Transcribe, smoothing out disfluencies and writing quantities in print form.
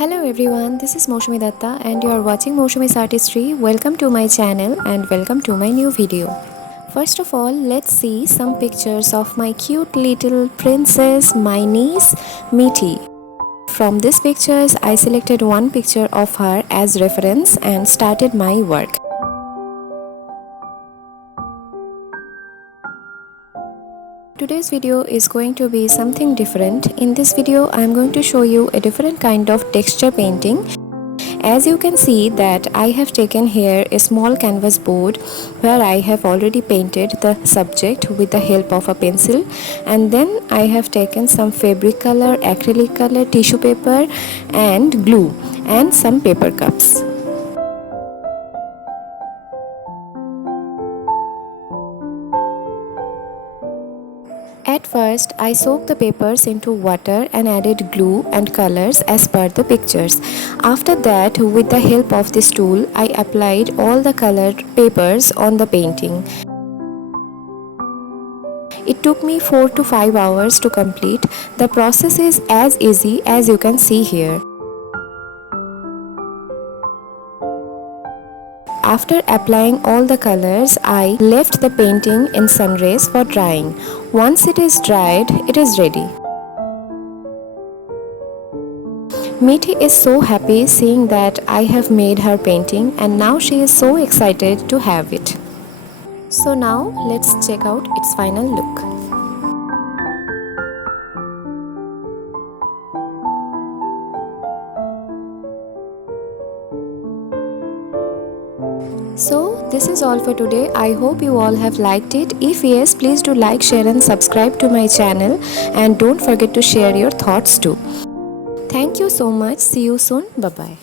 Hello everyone, this is Mousumi and you are watching MOUSUMI'S Artistry. Welcome to my channel and welcome to my new video. First of all, let's see some pictures of my cute little princess, my niece, Meeti. From these pictures, I selected one picture of her as reference and started my work. Today's video is going to be something different. In this video, I am going to show you a different kind of texture painting. As you can see that I have taken here a small canvas board where I have already painted the subject with the help of a pencil, and then I have taken some fabric color, acrylic color, tissue paper and glue and some paper cups. At first, I soaked the papers into water and added glue and colors as per the pictures. After that, with the help of this tool, I applied all the colored papers on the painting. It took me 4 to 5 hours to complete. The process is as easy as you can see here. After applying all the colors, I left the painting in sun rays for drying. Once it is dried, it is ready. Meeti is so happy seeing that I have made her painting, and now she is so excited to have it. So now let's check out its final look. So this is all for today. I hope you all have liked it. If yes, please do like, share and subscribe to my channel, and don't forget to share your thoughts too. Thank you so much. See you soon. Bye bye.